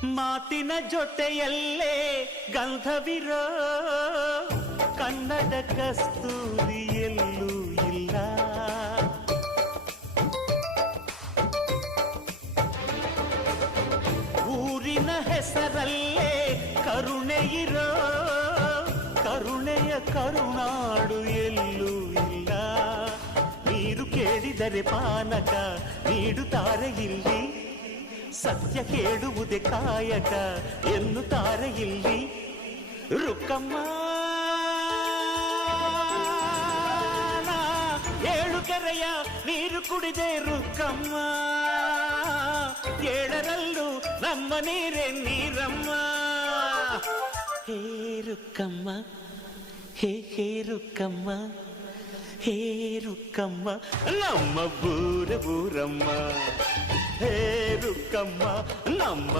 ಮಾತಿನ ಜೊತೆಯಲ್ಲೇ ಗಂಧವಿರೋ ಕನ್ನಡ ಕಸ್ತೂರಿ ಎಲ್ಲೂ ಇಲ್ಲ. ಊರಿನ ಹೆಸರಲ್ಲೇ ಕರುಣೆ ಇರೋ ಕರುಣೆಯ ಕರುನಾಡು ಎಲ್ಲೂ ಇಲ್ಲ. ನೀರು ಕೇಳಿದರೆ ಪಾನಕ ನೀಡುತ್ತಾರೆ ಇಲ್ಲಿ, ಸತ್ಯ ಕೇಳುವುದೇ ಕಾಯಕ ಎನ್ನುತ್ತಾರೆ ಇಲ್ಲಿ. ರುಕ್ಕಮ್ಮ ಏಳು ಕೆರೆಯ ನೀರು ಕುಡಿದೆ ರುಕ್ಕಮ್ಮ, ಏಳರಲ್ಲೂ ನಮ್ಮ ನೀರೇ ನೀರಮ್ಮ. ಹೇ ರುಕ್ಕಮ್ಮ, ಹೇ ಹೇ ರುಕ್ಕಮ್ಮ, ಹೇ ರುಕ್ಕಮ್ಮ ನಮ್ಮ ಬೂರಮ್ಮ. ಹೇ ರುಕ್ಕಮ್ಮ ನಮ್ಮ